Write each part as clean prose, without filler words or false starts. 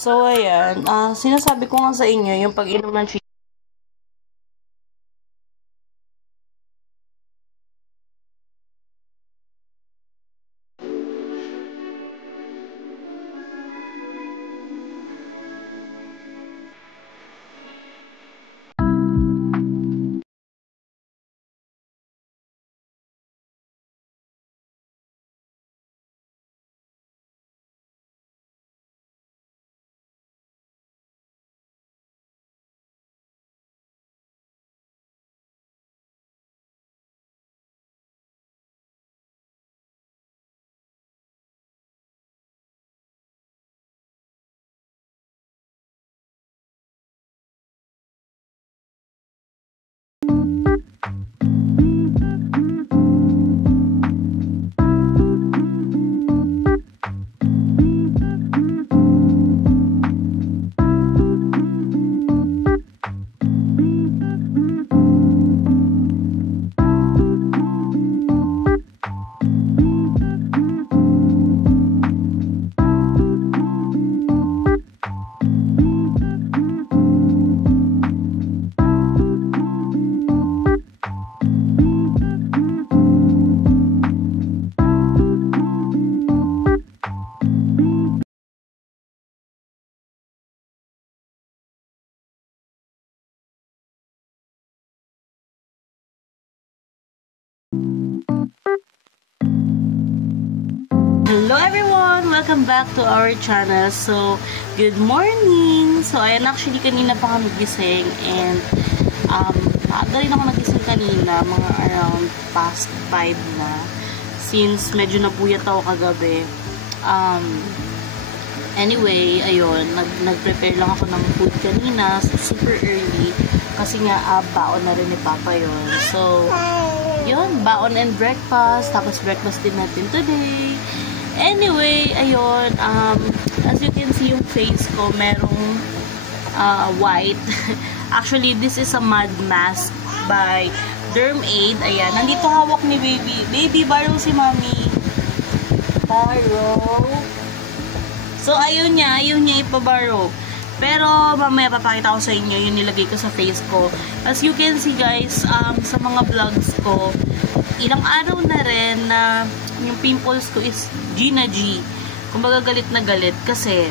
So, ayan. Sinasabi ko nga sa inyo, yung pag-inom ng Hello everyone! Welcome back to our channel. So, good morning! So, ayan, actually kanina pa kami gising and maaga rin ako nagising kanina, mga around past 5 na. Since medyo napuyat ako kagabi. Anyway, ayun, nag-prepare lang ako ng food kanina, super early. Kasi nga, baon na rin ni Papa yun. So, yun, baon and breakfast. Tapos breakfast din natin today. Anyway, ayun, as you can see yung face ko, merong white. Actually, this is a mud mask by Dermaid. Ayan, nandito hawak ni baby. Baby, borrow si mommy. Borrow. So, ayun niya ipaborrow. Pero, mamaya papakita ko sa inyo yung nilagay ko sa face ko. As you can see guys, sa mga vlogs ko, ilang araw na rin na yung pimples ko is Gina G. Kumbaga galit na galit kasi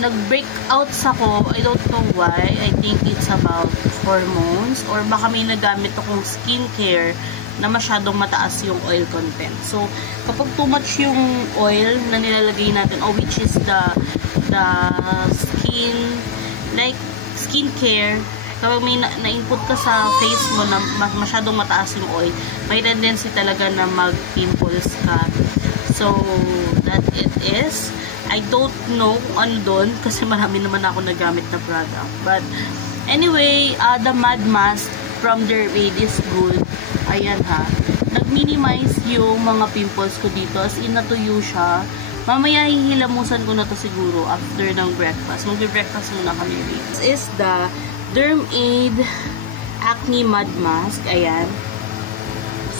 nag-breakouts ako. I don't know why. I think it's about hormones or baka may nagamit akong skincare na masyadong mataas yung oil content. So, kapag too much yung oil na nilalagay natin, which is the skincare, kapag may na-input ka sa face mo na masyadong mataas yung oil, may tendency talaga na mag-pimples ka. So, that it is. I don't know kung ano doon kasi marami naman ako nagamit na product. But, anyway, the mud mask from Dermaid is good. Ayan ha. Nag-minimize yung mga pimples ko dito. As in, natuyo siya. Mamaya hihilamusan ko na to siguro after ng breakfast. Mag-breakfast muna kami. This is the Dermaid Acne Mud Mask. Ayan.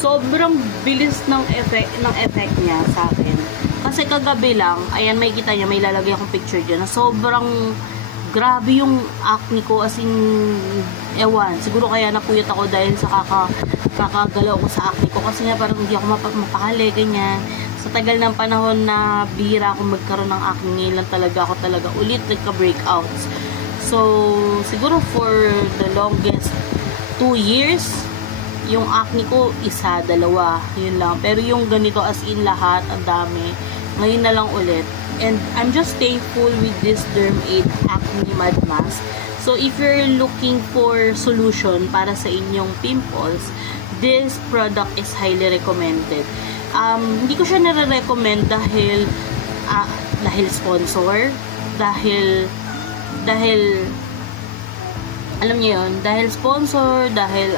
Sobrang bilis ng effect niya sa akin. Kasi kagabi lang, ayan, may kita niya, may lalagay akong picture dyan, na sobrang grabe yung acne ko, as in, ewan, siguro kaya napuyat ako dahil sa kakagalaw ko sa acne ko, kasi nga parang hindi ako mapakali, ganyan. Sa tagal ng panahon na bihira akong magkaroon ng acne, lang talaga ako ulit nagka-breakouts. So, siguro for the longest 2 years, yung acne ko, 1, 2, yun lang. Pero yung ganito, as in lahat, ang dami. Ngayon na lang ulit. And I'm just thankful with this Dermaid Acne Mud Mask. So, if you're looking for solution para sa inyong pimples, this product is highly recommended. Hindi ko siya nare-recommend dahil sponsor, dahil alam niyo yun, dahil sponsor, dahil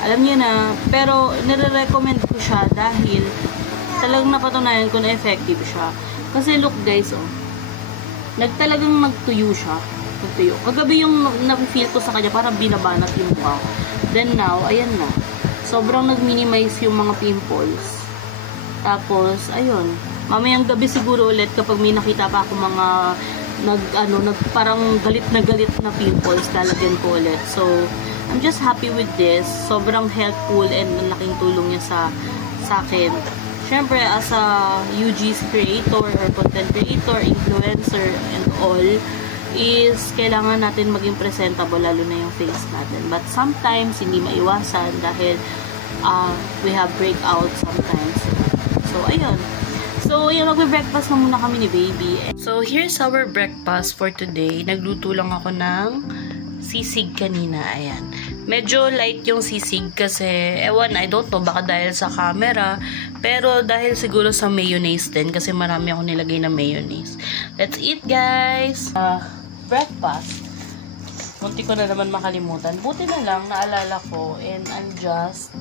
alam niyo na, pero nire-recommend ko siya dahil talagang napatunayan ko na effective siya. Kasi look guys, talagang nagtuyo siya. Nagtuyo. Kagabi yung na-feel ko sa kanya, parang binabanat yung mukha. Then now, ayan na. Sobrang nag-minimize yung mga pimples. Tapos, ayun, Mamayang gabi siguro ulit kapag may nakita pa ako mga parang galit na pimples, lalagyan ko ulit. So, I'm just happy with this. Sobrang helpful and ang laking tulong niya sa akin. Siyempre, as a UGC creator or content creator, influencer, and all, is kailangan natin maging presentable, lalo na yung face natin. But sometimes, hindi maiwasan dahil we have breakouts sometimes. So, ayun. So, ayun, magbe-breakfast na muna kami ni baby. So, here's our breakfast for today. Nagluto lang ako ng sisig kanina. Ayan. Medyo light yung sisig kasi, ewan, I don't know, baka dahil sa camera. Pero dahil siguro sa mayonnaise din kasi marami ako nilagay na mayonnaise. Let's eat, guys! Breakfast. Munti ko na naman makalimutan. Buti na lang, naalala ko. And I'm just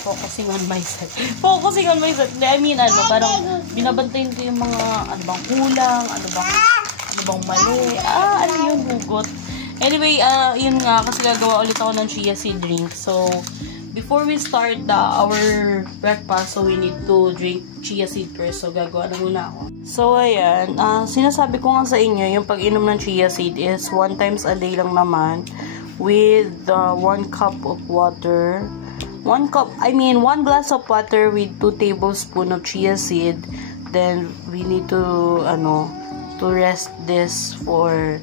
focusing on myself. Focusing on myself. I mean, parang binabantayin ko yung mga, ano bang kulang, ano bang mali. Ano yung hugot. Anyway, yun nga, kasi gagawa ulit ako ng chia seed drink. So, before we start our breakfast, so we need to drink chia seed first. So, gagawa na muna ako. So, ayan. Sinasabi ko nga sa inyo, yung pag-inom ng chia seed is 1 times a day lang naman with 1 cup of water. 1 glass of water with 2 tablespoons of chia seed. Then, we need to, to rest this for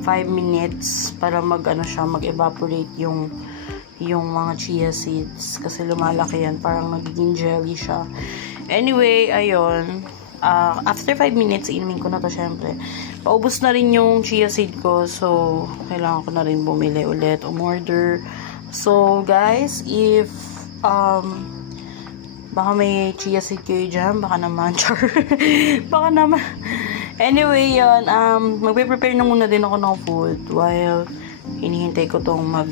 5 minutes para mag-evaporate yung mga chia seeds. Kasi lumalaki yan. Parang nagiging jelly siya. Anyway, ayun. After 5 minutes, inumin ko na to syempre. Paubos na rin yung chia seed ko. So, kailangan ko na rin bumili ulit. Umorder. So, guys, if baka may chia seed kayo dyan, baka naman, baka naman. Anyway, yun, magpe-prepare na muna din ako ng food while hinihintay ko tong mag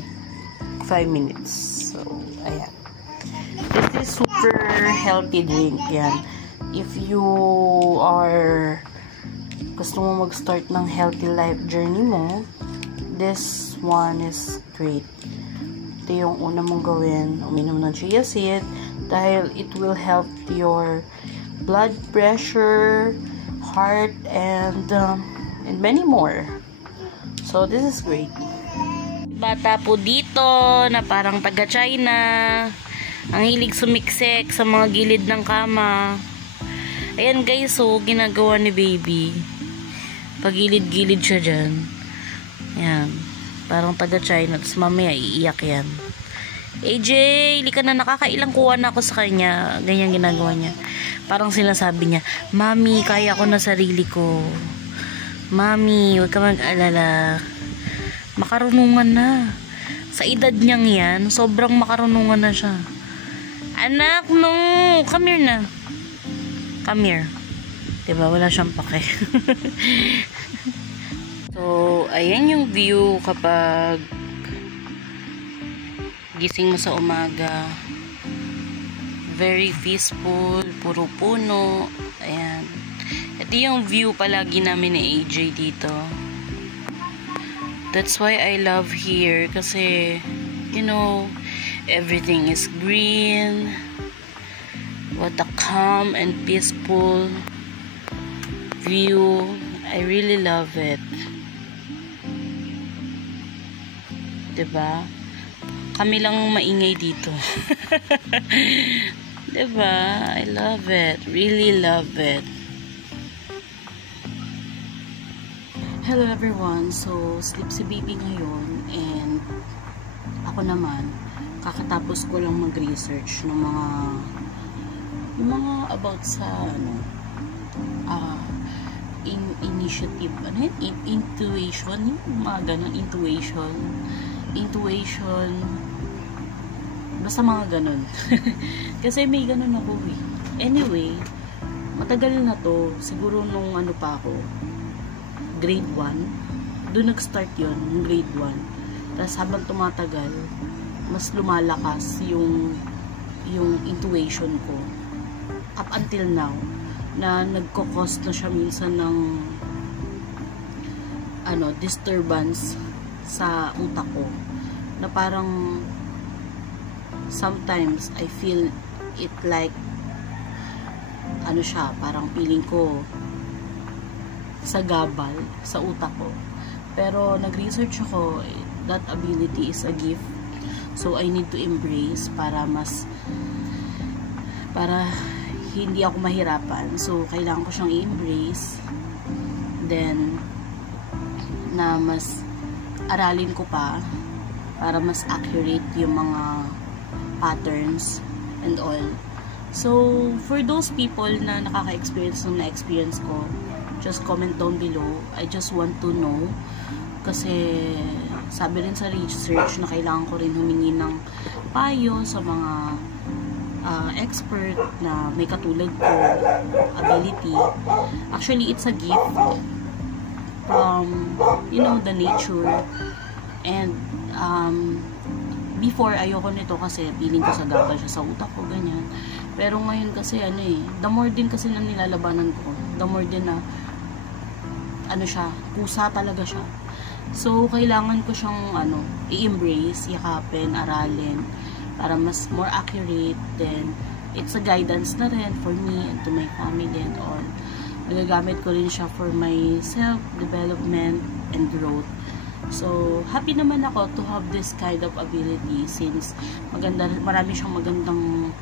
5 minutes. So, ayan. This is super healthy drink, yan. If you are gusto mo mag-start ng healthy life journey mo, this one is great. Ito yung una mong gawin, uminom ng chia seed dahil it will help your blood pressure, heart, and many more. So, this is great. Bata po dito na parang taga-China. Ang hilig sumiksek sa mga gilid ng kama. Ayan guys, so ginagawa ni baby. Pagilid-gilid siya dyan. Ayan. Parang taga-China. Tapos mamaya iiyak yan. AJ, lika na, nakakailang kuha na ako sa kanya. Ganyan ginagawa niya. Parang sinasabi niya, Mami, kaya ko na sarili ko. Mami, huwag ka mag-alala. Makarunungan na. Sa edad niyang yan, sobrang makarunungan na siya. Anak, no! Come here na. Come here. Diba, wala siyang pake. So, ayan yung view kapag gising mo sa umaga. Very peaceful, puro puno. Ayan. Ito yung view palagi namin ni AJ dito. That's why I love here. Kasi, you know, everything is green. What a calm and peaceful view. I really love it. Diba? Kami lang maingay dito. Diba? I love it. Really love it. Hello everyone. So, sleep si baby ngayon. And ako naman, kakatapos ko lang mag-research ng mga about sa initiative, intuition, yung mga ganun, intuition, basta mga ganun. Kasi may ganun ako eh. Anyway, matagal na to, siguro nung pa ako, grade 1, doon nag-start yun, grade 1. Tapos habang tumatagal, mas lumalakas yung intuition ko. Up until now, na nagko-cause na siya minsan ng disturbance sa utak ko, na parang sometimes I feel it like ano siya, parang feeling ko sa gabal, sa utak ko. Pero nag-research ako, that ability is a gift. So, I need to embrace para hindi ako mahirapan. So, kailangan ko siyang i-embrace. Then, na mas aralin ko pa para mas accurate yung mga patterns and all. So, for those people na nakaka-experience ng na-experience ko, just comment down below. I just want to know. Kasi, sabi rin sa research na kailangan ko rin humingi ng payo sa mga expert na may katulad ko ability. Actually, it's a gift from, you know, the nature. And, before, ayoko nito kasi feeling ko sa gabal siya sa utak ko, ganyan. Pero ngayon kasi, the more din kasi na nilalabanan ko, the more din na, siya, kusa talaga siya. So, kailangan ko siyang, i-embrace, yakapin, aralin, para mas more accurate. Then, it's a guidance na rin for me and to my family and all. Nagagamit ko rin siya for my self-development and growth. So, happy naman ako to have this kind of ability since marami siyang magandang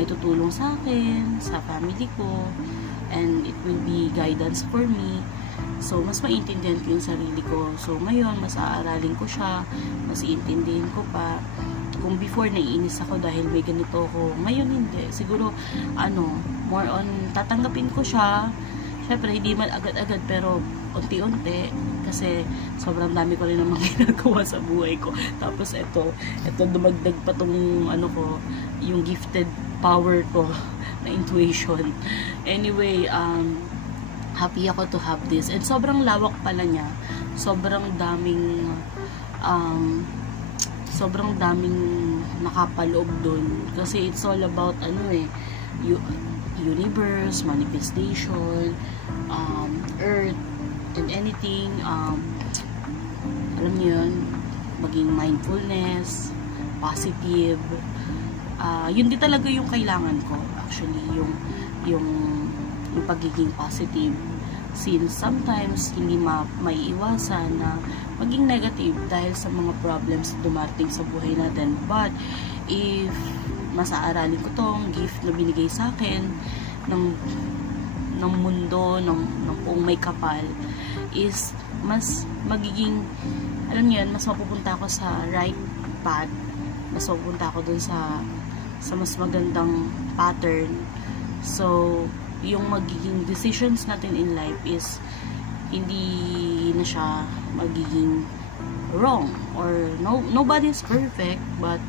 itutulong sa akin, sa family ko, and it will be guidance for me. So, mas maintindihan ko yung sarili ko. So, ngayon, mas aaralin ko siya, mas iintindihin ko pa. Kung before, naiinis ako dahil may ganito ako, ngayon hindi. Siguro, more on, tatanggapin ko siya. Syempre, hindi man agad-agad, pero unti-unti. Kasi, sobrang dami ko rin naman ginagawa sa buhay ko. Tapos, ito dumagdag pa tong, yung gifted power ko na intuition. Anyway, happy ako to have this. And sobrang lawak pala niya. Sobrang daming nakapaloob dun. Kasi it's all about, universe, manifestation, earth, and anything, alam niyo yun, maging mindfulness, positive, yun di talaga yung kailangan ko, actually, yung pagiging positive, since sometimes hindi maiiwasan na maging negative dahil sa mga problems dumating sa buhay natin. But if masaaralin ko tong gift na binigay sa akin ng mundo, ng kung may kapal, is mas magiging, alam niyo yun, mas mapupunta ako sa right path, mas mapupunta ako dun sa mas magandang pattern. So, yung magiging decisions natin in life is hindi na siya magiging wrong, or nobody is perfect, but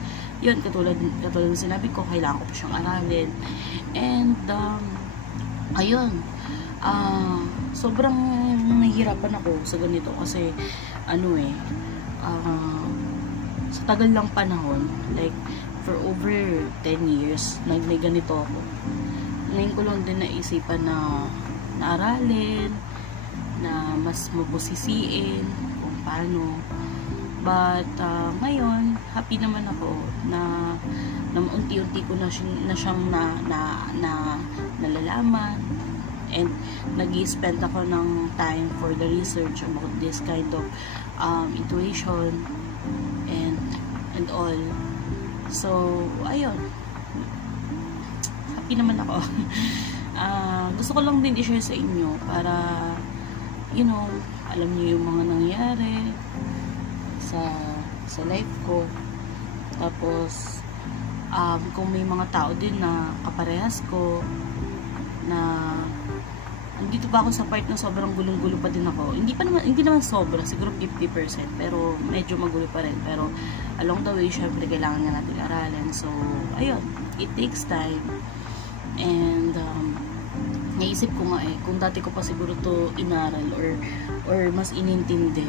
yun, katulad ng sinabi ko, kailangan ko pa siyang aralin. And ayun, sobrang nahihirapan ako sa ganito kasi sa tagal lang panahon, like for over 10 years may ganito ako. Ngayon ko lang din naisipan na aralin, na mas mabusisiin kung paano. But ngayon, happy naman ako na unti-unti ko na siyang nalalaman, and nag-i-spend ako ng time for the research about this kind of intuition and all. So, ayun, happy naman ako. Gusto ko lang din i-share sa inyo para, alam niyo yung mga nangyari sa life ko. Tapos, kung may mga tao din na kaparehas ko, na andito pa ako sa part na sobrang gulong-gulo pa din ako. Hindi naman sobra, siguro 50%, pero medyo magulo pa rin. Pero along the way, syempre kailangan nga natin aralin. So, ayun, it takes time. And naisip ko nga kung dati ko pa siguro to inaral or mas inintindi,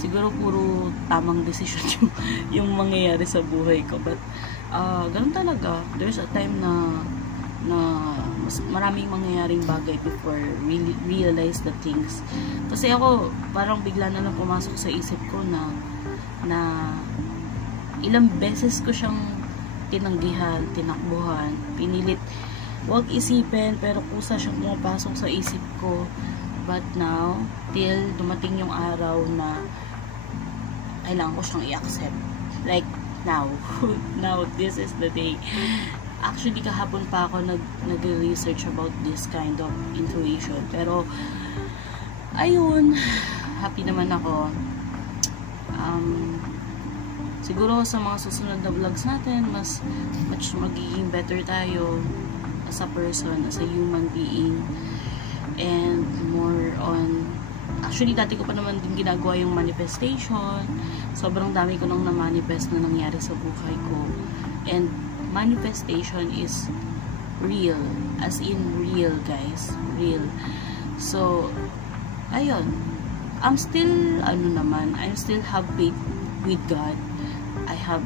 siguro puro tamang decision yung mangyayari sa buhay ko. But ganun talaga, there's a time na mas maraming mangyayaring bagay before really realize the things. Kasi ako, parang bigla na lang pumasok sa isip ko na ilang beses ko siyang tinanggihan, tinakbuhan, pinilit Huwag isipin, pero kusa siyang pumapasok sa isip ko. But now, till dumating yung araw na kailangan ko siyang i-accept. Like, now. Now, this is the day. Actually, kahapon pa ako nag-research about this kind of intuition. Pero, ayun, happy naman ako. Siguro sa mga susunod na vlogs natin, much magiging better tayo as a person, as a human being, and more on, actually dati ko pa naman din ginagawa yung manifestation. Sobrang dami ko nang na-manifest na nangyari sa buhay ko, and manifestation is real, as in real, guys, real. So ayun, I'm still I'm still have faith with God. I have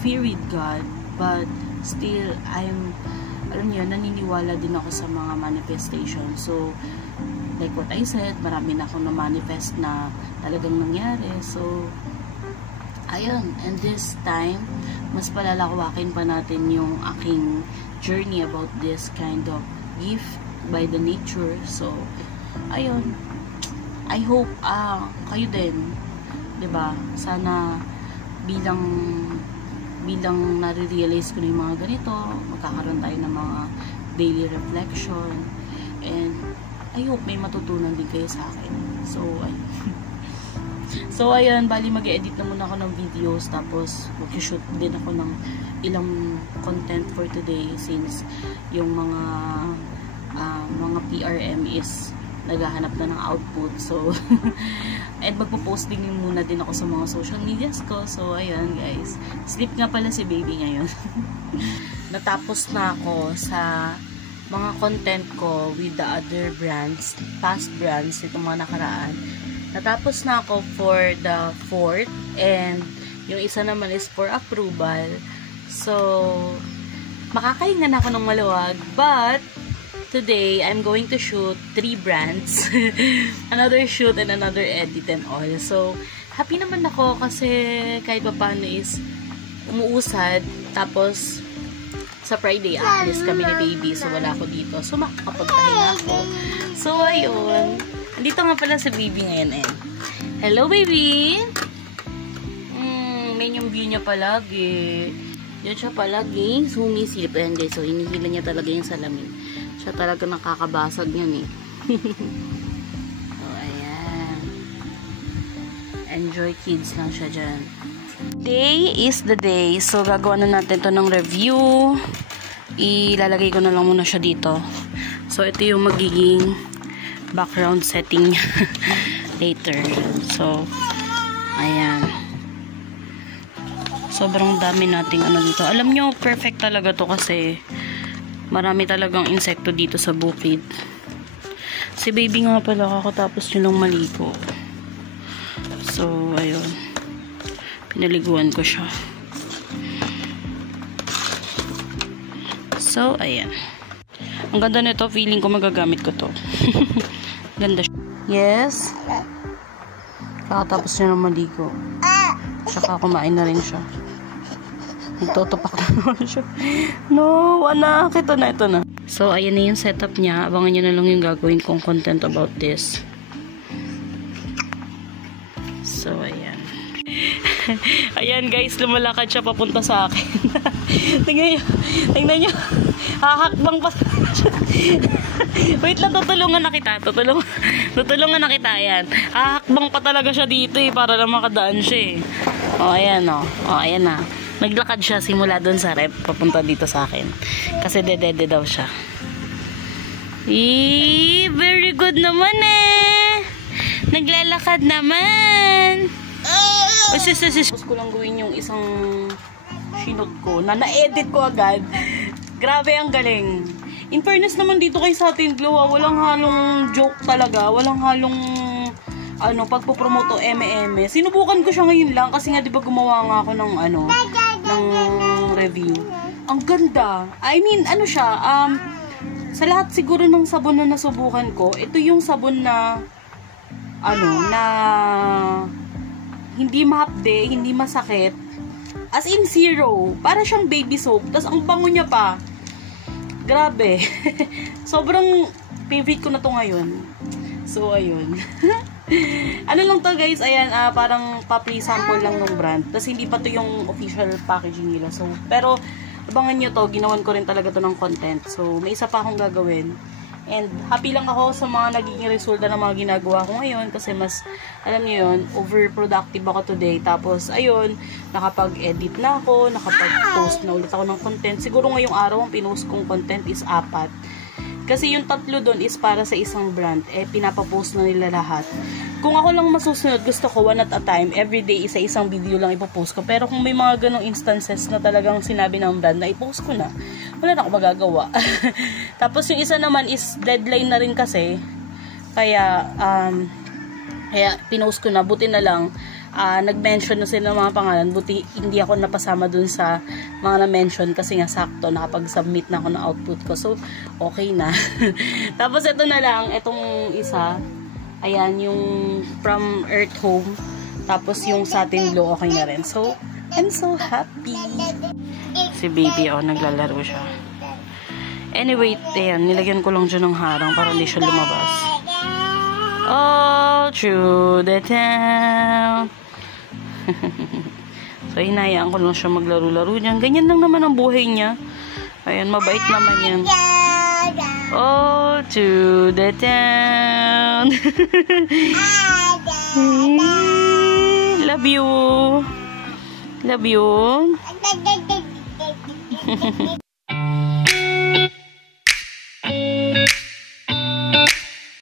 fear with God, but still naniniwala din ako sa mga manifestation. So, like what I said, marami na akong na-manifest na talagang nangyari. So, ayun. And this time, mas palalawakin pa natin yung aking journey about this kind of gift by the nature. So, ayun. I hope, kayo din, 'di ba? Sana bilang nare-realize ko na yung mga ganito, magkakaroon tayo ng mga daily reflection, and I hope may matutunan din kayo sa akin. So ayun, bali mag-edit na muna ako ng videos, tapos mag-shoot din ako ng ilang content for today, since yung mga PRM is naghahanap na ng output. So and magpo-post din muna din ako sa mga social medias ko. So ayun, guys, sleep nga pala si baby ngayon. Natapos na ako sa mga content ko with the other brands, past brands, itong mga nakaraan. Natapos na ako for the 4th, and yung isa naman is for approval. So makakahinga na ako ng maluwag, but today, I'm going to shoot 3 brands. Another shoot and another edit and all. So, happy naman ako kasi kahit pa paano is umuusad. Tapos, sa Friday, alis kami ni baby. So, wala ako dito. So, makakapagpahinga ako. So, ayun. Andito nga pala si baby ngayon eh. Hello, baby! May yung view niya palagi. Yan siya palagi. Sumisilip. Ayan guys. So, hinihila niya talaga yung salamin. Siya talaga nakakabasag yan eh. So, ayan. Enjoy kids lang siya dyan. Today is the day. So, gagawa na natin to ng review. Ilalagay ko na lang muna siya dito. So, ito yung magiging background setting later. So, ayan. Sobrang dami nating ano dito. Alam nyo, perfect talaga to kasi marami talagang insekto dito sa bukid. Si baby nga pala kakatapos nyo lang maligo. So, ayun. Pinaliguan ko siya. So, ayan. Ang ganda nito. Feeling ko magagamit ko to. Ganda siya. Yes. Kakatapos nyo lang maligo. Tsaka kumain na rin siya. Nagtotopak na naman siya. No, anak. Ito na. So, ayan na yung setup niya. Abangan nyo na lang yung gagawin kong content about this. So, ayan. Ayan, guys. Lumalakad siya papunta sa akin. Tingnan nyo. Hahakbang pa siya. Wait lang, tutulungan na kita. Tutulungan na kita, ayan. Hahakbang pa talaga siya dito eh, para na makadaan siya eh. O, ayan o. O, ayan na. Naglakad siya simula doon sa rep papunta dito sa akin. Kasi dedede daw siya. Very good naman eh. Naglalakad naman. Tapos ko lang gawin yung isang sinot ko na na-edit ko agad. Grabe, ang galing. In fairness naman dito kay Satin Glow, walang halong joke talaga. Walang halong pagpopromote o eme-eme. Sinubukan ko siya ngayon lang kasi nga 'di ba gumawa nga ako ng ng review. Ang ganda. I mean, siya, sa lahat siguro ng sabon na nasubukan ko, ito yung sabon na na hindi mahapde, hindi masakit. As in zero. Para siyang baby soap. Tapos ang bango niya pa. Grabe. Sobrang favorite ko na to ngayon. So, ayun. Ano lang to guys, ayan, parang pa-play sample lang ng brand. Tapos hindi pa to yung official packaging nila. So, pero, abangan nyo to, ginawan ko rin talaga to ng content. So, may isa pa akong gagawin. And happy lang ako sa mga nagiging resulta ng mga ginagawa ko ngayon kasi mas, alam niyo yun, overproductive ako today. Tapos, ayun, nakapag-edit na ako, nakapag-post na ulit ako ng content. Siguro ngayong araw, ang pinost kong content is 4. Kasi yung 3 doon is para sa isang brand. Pinapapost na nila lahat. Kung ako lang masusunod, gusto ko one at a time, everyday, isa-isang video lang ipopost ko. Pero kung may mga ganong instances na talagang sinabi ng brand na ipost ko na, wala na ako magagawa. Tapos yung isa naman is deadline na rin kasi. Kaya pinost ko na. Buti na lang, nag-mention na sila ng mga pangalan. Buti hindi ako napasama dun sa mga na-mention kasi nga sakto, nakapag-submit na ako ng output ko. So, okay na. Tapos ito na lang, itong isa. Ayan, yung From Earth Home. Tapos yung Satin Glow, okay na rin. So, I'm so happy. Si baby, naglalaro siya. Anyway, ayan, nilagyan ko lang dyan ng harang para hindi siya lumabas. All through the town. So, hinayaan ko lang siya maglaro-laro dyan. Ganyan lang naman ang buhay niya. Ayan, mabait naman yan. All to the town. Love you. Love you.